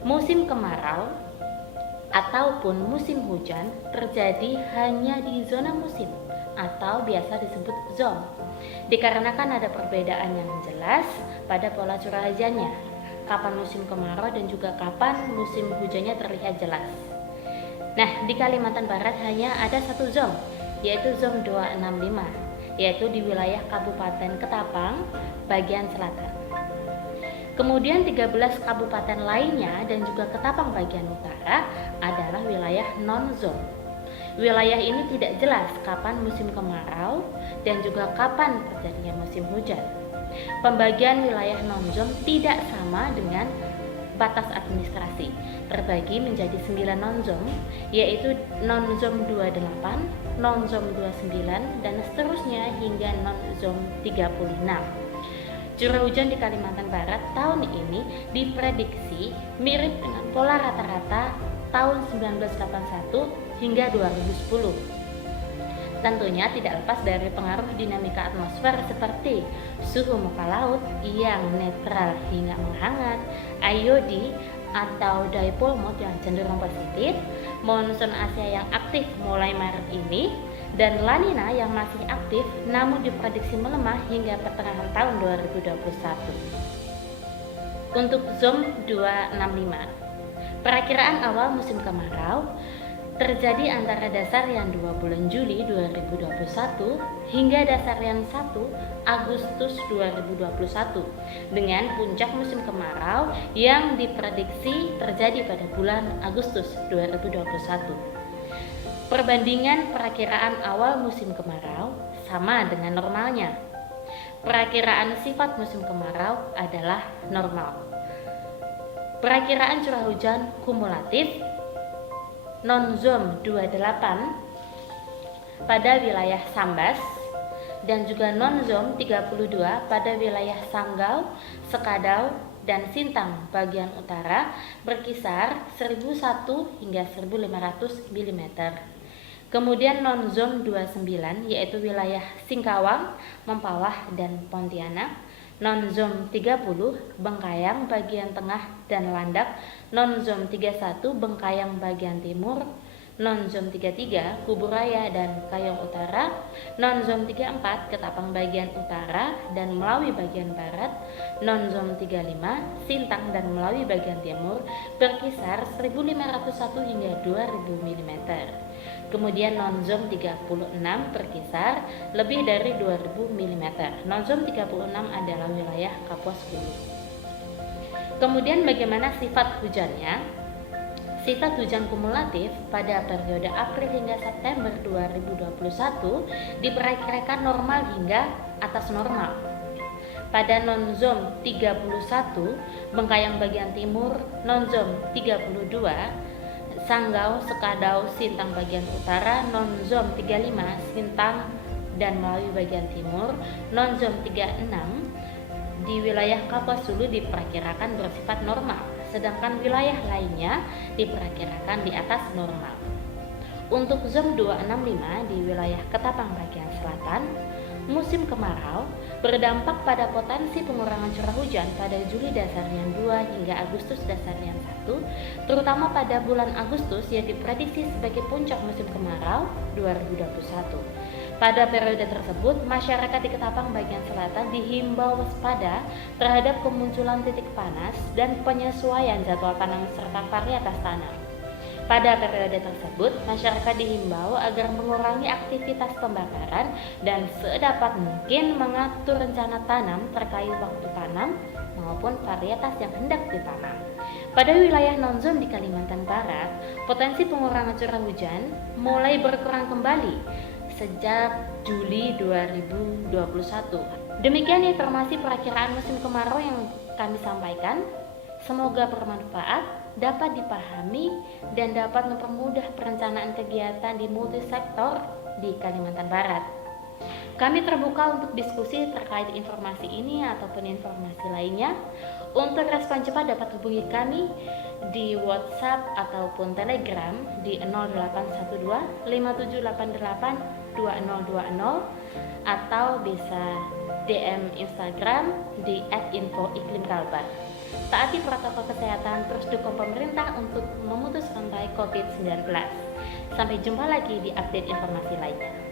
Musim kemarau ataupun musim hujan terjadi hanya di zona musim atau biasa disebut zon, dikarenakan ada perbedaan yang jelas pada pola curah hujannya, kapan musim kemarau dan juga kapan musim hujannya terlihat jelas. Nah, di Kalimantan Barat hanya ada satu zon, yaitu zon 265, yaitu di wilayah Kabupaten Ketapang bagian selatan. Kemudian 13 kabupaten lainnya dan juga Ketapang bagian utara adalah wilayah non-zon. Wilayah ini tidak jelas kapan musim kemarau dan juga kapan terjadinya musim hujan. Pembagian wilayah non-zon tidak sama dengan batas administrasi, terbagi menjadi 9 non-zon, yaitu non-zon 28, non-zon 29, dan seterusnya hingga non-zon 36. Curah hujan di Kalimantan Barat tahun ini diprediksi mirip dengan pola rata-rata tahun 1981 hingga 2010. Tentunya tidak lepas dari pengaruh dinamika atmosfer seperti suhu muka laut yang netral hingga menghangat, IOD atau dipole mode yang cenderung positif, monsun Asia yang aktif mulai Maret ini, dan La Nina yang masih aktif namun diprediksi melemah hingga pertengahan tahun 2021. Untuk zon 265, perakiraan awal musim kemarau terjadi antara dasarian 2 bulan Juli 2021 hingga dasarian 1 Agustus 2021 dengan puncak musim kemarau yang diprediksi terjadi pada bulan Agustus 2021. Perbandingan perakiraan awal musim kemarau sama dengan normalnya. Perakiraan sifat musim kemarau adalah normal. Perakiraan curah hujan kumulatif non-zon 28 pada wilayah Sambas dan juga non-zon 32 pada wilayah Sanggau, Sekadau, dan Sintang bagian utara berkisar 1001 hingga 1500 mm. Kemudian non-zon 29 yaitu wilayah Singkawang, Mempawah, dan Pontianak, non-zon 30 Bengkayang bagian tengah dan Landak, non-zon 31 Bengkayang bagian timur, non-zon 33 Kuburaya dan Kayong Utara, non-zon 34 Ketapang bagian utara dan Melawi bagian barat, non-zon 35 Sintang dan Melawi bagian timur berkisar 1501 hingga 2000 mm. Kemudian non-zon 36 berkisar lebih dari 2000 mm. Non-zon 36 adalah wilayah Kapuas Hulu. Kemudian bagaimana sifat hujannya? Sifat hujan kumulatif pada periode April hingga September 2021 diperkirakan normal hingga atas normal. Pada non-zon 31 Bengkayang bagian timur, non-zon 32 Sanggau, Sekadau, Sintang bagian utara, non-zon 35 Sintang dan Melawi bagian timur, non-zon 36 di wilayah Kapuas Hulu diperkirakan bersifat normal, sedangkan wilayah lainnya diperkirakan di atas normal. Untuk zon 265 di wilayah Ketapang bagian selatan, musim kemarau berdampak pada potensi pengurangan curah hujan pada Juli dasarian 2 hingga Agustus dasarian 1, terutama pada bulan Agustus yang diprediksi sebagai puncak musim kemarau 2021. Pada periode tersebut, masyarakat di Ketapang bagian selatan dihimbau waspada terhadap kemunculan titik panas dan penyesuaian jadwal tanam serta varietas tanam. Pada periode tersebut, masyarakat dihimbau agar mengurangi aktivitas pembakaran dan sedapat mungkin mengatur rencana tanam terkait waktu tanam maupun varietas yang hendak ditanam. Pada wilayah non-zon di Kalimantan Barat, potensi pengurangan curah hujan mulai berkurang kembali sejak Juli 2021. Demikian informasi perakiraan musim kemarau yang kami sampaikan. Semoga bermanfaat, dapat dipahami, dan dapat mempermudah perencanaan kegiatan di multisektor di Kalimantan Barat. Kami terbuka untuk diskusi terkait informasi ini ataupun informasi lainnya. Untuk respon cepat dapat hubungi kami di WhatsApp ataupun Telegram di 0812 5788 2020 atau bisa DM Instagram di @info_iklimkalbar. Taati protokol kesehatan, terus dukung pemerintah COVID-19. Sampai jumpa lagi di update informasi lainnya.